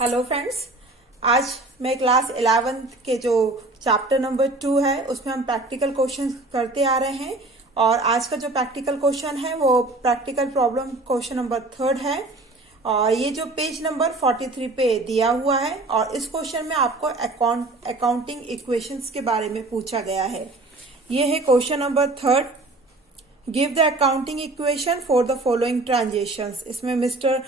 Hello friends, आज मैं class 11th के जो चैप्टर नंबर 2 है उसमें हम प्रैक्टिकल क्वेश्चन करते आ रहे हैं। और आज का जो प्रैक्टिकल क्वेश्चन है वो प्रैक्टिकल प्रॉब्लम क्वेश्चन नंबर 3 है। और ये जो पेज नंबर 43 पे दिया हुआ है और इस क्वेश्चन में आपको अकाउंटिंग इक्वेशंस के बारे में पूछा गया है। ये है question number 3। Give the accounting equation for the following transactions. इसमें mister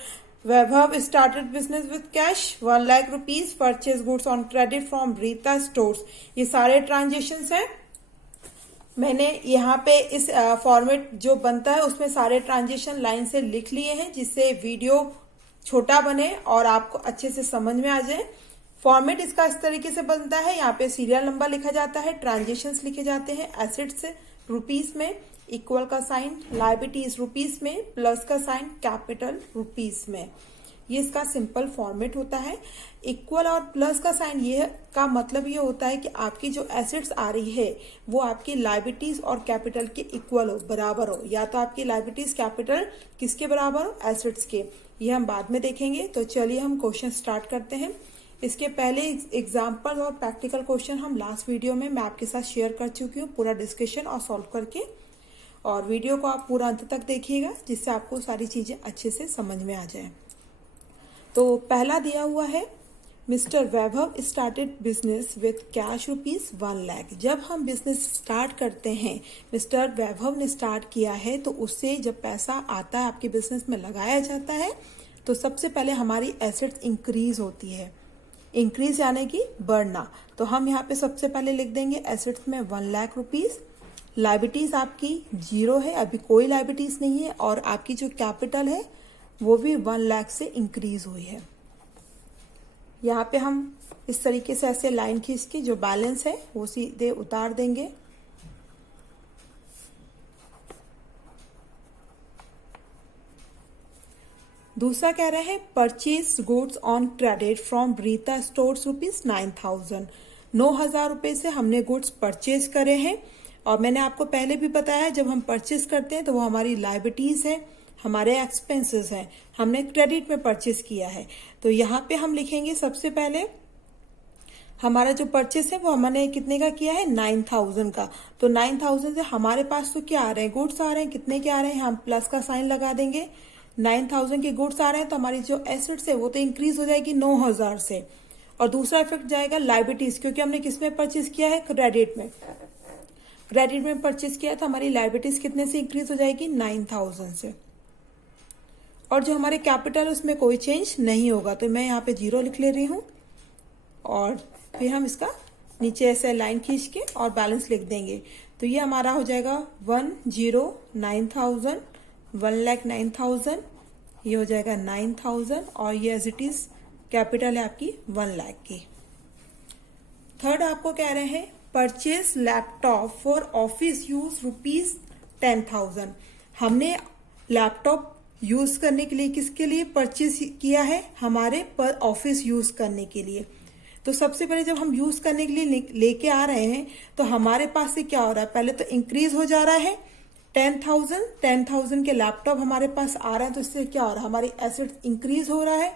Vaibhav started business with cash 1 lakh rupees, purchase goods on credit from Rita stores। ये सारे ट्रांजेक्शन्स हैं। मैंने यहाँ पे इस फॉर्मेट जो बनता है उसमें सारे ट्रांजेक्शन लाइन से लिख लिए हैं जिससे वीडियो छोटा बने और आपको अच्छे से समझ में आ जाए। फॉर्मेट इसका इस तरीके से बनता है। यहाँ पे सीरियल नंबर लिखा जाता है, ट्रांजेक्शन्स लिखे जाते हैं, एसेट्स रुपीज में, इक्वल का साइन, लायबिलिटीज रुपीज में, प्लस का साइन, कैपिटल रुपीज में। ये इसका सिंपल फॉर्मेट होता है। इक्वल और प्लस का साइन ये का मतलब ये होता है कि आपकी जो एसेट्स आ रही है वो आपकी लायबिलिटीज और कैपिटल के इक्वल हो, बराबर हो। या तो आपकी लायबिलिटीज कैपिटल किसके बराबर हो? एसेट्स के। ये हम बाद में देखेंगे। तो चलिए हम क्वेश्चन स्टार्ट करते हैं। इसके पहले एग्जाम्पल और प्रैक्टिकल क्वेश्चन हम लास्ट वीडियो में मैं आपके साथ शेयर कर चुकी हूँ, पूरा डिस्कशन और सॉल्व करके। और वीडियो को आप पूरा अंत तक देखिएगा जिससे आपको सारी चीजें अच्छे से समझ में आ जाए। तो पहला दिया हुआ है, mister Vaibhav started business with cash rupees 1 lakh. जब हम बिजनेस स्टार्ट करते हैं, मिस्टर वैभव ने स्टार्ट किया है, तो उससे जब पैसा आता है आपके बिजनेस में लगाया जाता है तो सबसे पहले हमारी एसेट्स इंक्रीज होती है। इंक्रीज यानी कि बढ़ना। तो हम यहाँ पे सबसे पहले लिख देंगे एसेट्स में 1 लाख रुपीज। लायबिलिटीज आपकी 0 है, अभी कोई लायबिलिटीज नहीं है। और आपकी जो कैपिटल है वो भी 1 लाख से इंक्रीज हुई है। यहाँ पे हम इस तरीके से ऐसे लाइन खींच के जो बैलेंस है वो सीधे उतार देंगे। दूसरा कह रहे हैं, purchase goods on credit from Rita stores rupees 9,000। 9,000 रुपए से हमने गुड्स परचेज करे हैं। और मैंने आपको पहले भी बताया, जब हम परचेज करते हैं तो वो हमारी लायबिलिटीज है, हमारे एक्सपेंसेस हैं। हमने क्रेडिट में परचेज किया है। तो यहाँ पे हम लिखेंगे सबसे पहले हमारा जो परचेस है वो हमने कितने का किया है? 9,000 का। तो 9,000 से हमारे पास तो क्या आ रहे हैं? गुड्स आ रहे हैं। कितने के आ रहे हैं? हम प्लस का साइन लगा देंगे। 9,000 के गुड्स आ रहे हैं तो हमारी जो एसेट्स है वो तो इंक्रीज हो जाएगी 9,000 से। और दूसरा इफेक्ट जाएगा लायबिलिटीज, क्योंकि हमने किसमें परचेज किया है? क्रेडिट में। क्रेडिट में परचेज किया तो हमारी लायबिलिटीज कितने से इंक्रीज हो जाएगी? 9,000 से। और जो हमारे कैपिटल उसमें कोई चेंज नहीं होगा। तो मैं यहाँ पे 0 लिख ले रही हूँ। और फिर हम इसका नीचे ऐसे लाइन खींच के और बैलेंस लिख देंगे। तो ये हमारा हो जाएगा 1,09,000, 1,09,000। ये हो जाएगा 9,000 और ये एज इट इज कैपिटल है आपकी 1 लाख की। थर्ड आपको कह रहे हैं, purchase laptop for office use rupees 10,000। हमने लैपटॉप यूज करने के लिए किसके लिए परचेज किया है? हमारे पर ऑफिस यूज करने के लिए। तो सबसे पहले जब हम यूज करने के लिए लेके आ रहे हैं तो हमारे पास से क्या हो रहा है? पहले तो इंक्रीज हो जा रहा है 10,000 के लैपटॉप हमारे पास आ रहा है। तो इससे क्या हो रहा है? हमारी एसेट्स इंक्रीज हो रहा है।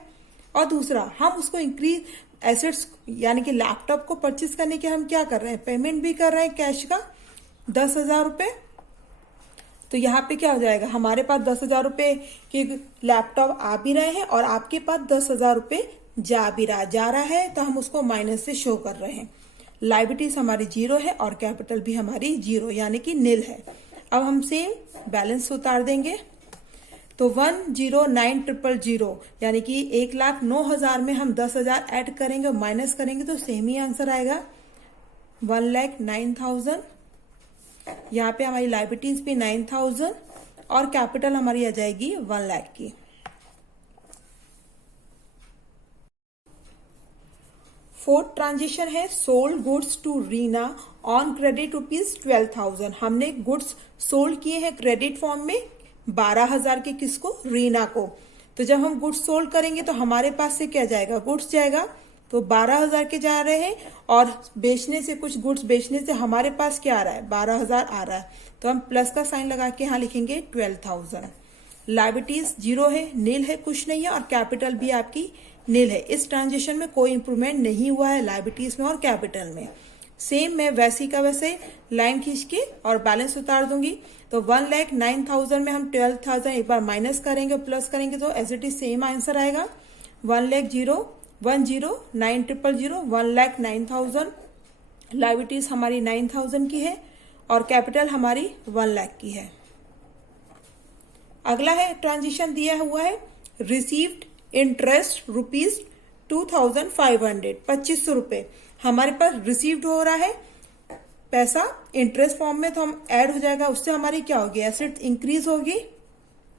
और दूसरा, हम उसको इंक्रीज एसेट्स यानी कि लैपटॉप को परचेज करने के हम क्या कर रहे हैं? पेमेंट भी कर रहे हैं कैश का 10,000 रुपए। तो यहाँ पे क्या हो जाएगा? हमारे पास 10,000 रुपए के लैपटॉप आ भी रहे हैं और आपके पास 10,000 रुपए जा रहा है। तो हम उसको माइनस से शो कर रहे हैं। लायबिलिटीज हमारी 0 है और कैपिटल भी हमारी 0 यानी कि नील है। अब हम सेम बैलेंस उतार देंगे। तो 1,09,000 यानी कि 1,09,000 में हम 10,000 ऐड करेंगे, माइनस करेंगे तो सेम ही आंसर आएगा 1,09,000। यहाँ पे हमारी लायबिलिटीज भी 9,000 और कैपिटल हमारी आ जाएगी 1 लाख की। फोर्थ ट्रांजेक्शन है, sold goods to Reena on credit rupees 12,000। हमने गुड्स सोल्ड किए हैं क्रेडिट फॉर्म में 12,000 के, किसको? रीना को। तो जब हम गुड्स सोल्ड करेंगे तो हमारे पास से क्या जाएगा? गुड्स जाएगा। तो 12,000 के जा रहे हैं और बेचने से, कुछ गुड्स बेचने से हमारे पास क्या आ रहा है? 12,000 आ रहा है। तो हम प्लस का साइन लगा के यहाँ लिखेंगे 12,000। लायबिलिटीज जीरो है, नील है, कुछ नहीं है, और कैपिटल भी आपकी नील है। इस ट्रांजेक्शन में कोई इंप्रूवमेंट नहीं हुआ है लायबिलिटीज में और कैपिटल में। सेम मैं वैसी का वैसे लाइन खींच के और बैलेंस उतार दूंगी। तो 1,09,000 में हम 12,000 एक बार माइनस करेंगे, प्लस करेंगे तो as it is same answer आएगा। 1,09,000 1,09,000 लायबिलिटीज हमारी 9,000 की है और कैपिटल हमारी 1 लाख की है। अगला है ट्रांजिशन दिया हुआ है रिसीव्ड इंटरेस्ट रुपीज 2,500 2500 रुपए हमारे पास रिसीव्ड हो रहा है पैसा इंटरेस्ट फॉर्म में, तो हम ऐड हो जाएगा, उससे हमारी क्या होगी, एसेट इंक्रीज होगी।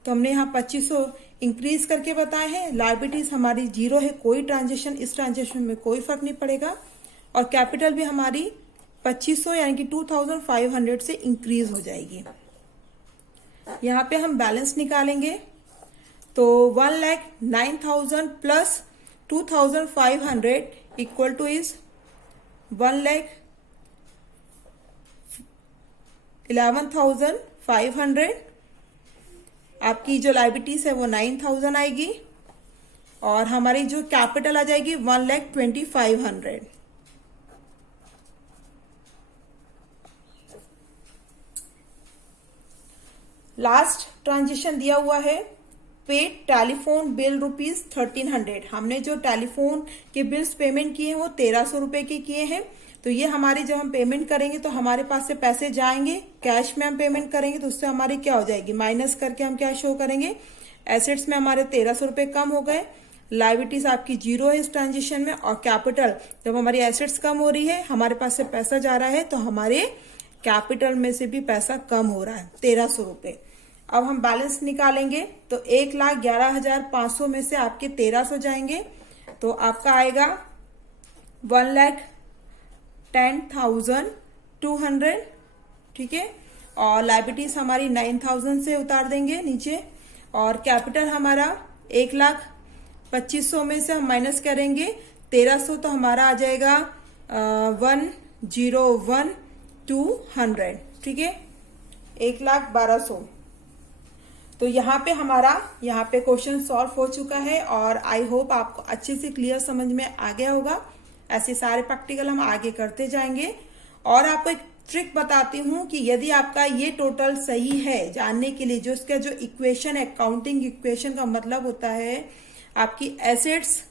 तो हमने यहाँ 2500 इंक्रीज करके बताए हैं। लायबिलिटीज हमारी जीरो है, कोई ट्रांजेक्शन इस ट्रांजेक्शन में कोई फर्क नहीं पड़ेगा। और कैपिटल भी हमारी 2500 यानी कि 2,500 से इंक्रीज हो जाएगी। यहाँ पे हम बैलेंस निकालेंगे तो 1,09,000 प्लस 2,500 इक्वल टू इज 1,11,500। आपकी जो लायबिलिटीज है वो 9,000 आएगी और हमारी जो कैपिटल आ जाएगी 1,20,500। लास्ट ट्रांजेक्शन दिया हुआ है पेड टेलीफोन बिल रुपीज 1,300। हमने जो टेलीफोन के बिल्स पेमेंट किए हैं वो 1,300 रुपए के किए हैं। तो ये हमारी जब हम पेमेंट करेंगे तो हमारे पास से पैसे जाएंगे, कैश में हम पेमेंट करेंगे तो उससे हमारी क्या हो जाएगी, माइनस करके हम क्या शो करेंगे, एसेट्स में हमारे 1,300 रुपए कम हो गए। लायबिलिटीज आपकी जीरो है इस ट्रांजेक्शन में और कैपिटल जब हमारी एसेट्स कम हो रही है, हमारे पास से पैसा जा रहा है तो हमारे कैपिटल में से भी पैसा कम हो रहा है 1,300 रुपए। अब हम बैलेंस निकालेंगे तो 1,11,500 में से आपके 1,300 जाएंगे तो आपका आएगा 1,10,200। ठीक है, और लायबिलिटीज हमारी 9,000 से उतार देंगे नीचे और कैपिटल हमारा 1,25,000 में से हम माइनस करेंगे 1,300 तो हमारा आ जाएगा 1,01,200। ठीक है, 1,12,000। तो यहाँ पे हमारा क्वेश्चन सॉल्व हो चुका है और आई होप आपको अच्छे से क्लियर समझ में आ गया होगा। ऐसे सारे प्रैक्टिकल हम आगे करते जाएंगे। और आपको एक ट्रिक बताती हूँ कि यदि आपका ये टोटल सही है जानने के लिए, जो इसका जो इक्वेशन है, काउंटिंग इक्वेशन का मतलब होता है आपकी एसेट्स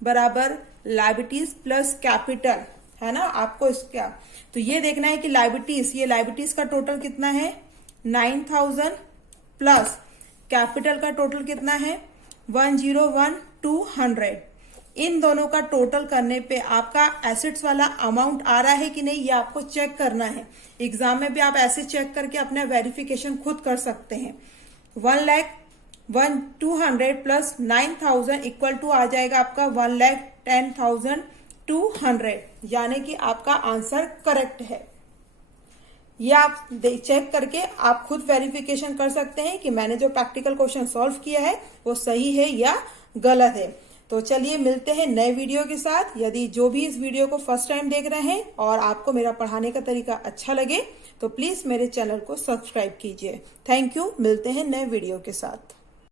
बराबर लायबिलिटीज प्लस कैपिटल, है ना। आपको इसका तो ये देखना है कि लायबिलिटीज का टोटल कितना है 9,000 प्लस कैपिटल का टोटल कितना है 1,01,200। इन दोनों का टोटल करने पे आपका एसेट्स वाला अमाउंट आ रहा है कि नहीं, ये आपको चेक करना है। एग्जाम में भी आप ऐसे चेक करके अपना वेरिफिकेशन खुद कर सकते हैं। 1,01,200 प्लस 9,000 इक्वल टू आ जाएगा आपका 1,10,200, यानी कि आपका आंसर करेक्ट है। ये आप चेक करके आप खुद वेरिफिकेशन कर सकते हैं कि मैंने जो प्रैक्टिकल क्वेश्चन सॉल्व किया है वो सही है या गलत है। तो चलिए मिलते हैं नए वीडियो के साथ। यदि जो भी इस वीडियो को फर्स्ट टाइम देख रहे हैं और आपको मेरा पढ़ाने का तरीका अच्छा लगे तो प्लीज मेरे चैनल को सब्सक्राइब कीजिए। थैंक यू, मिलते हैं नए वीडियो के साथ।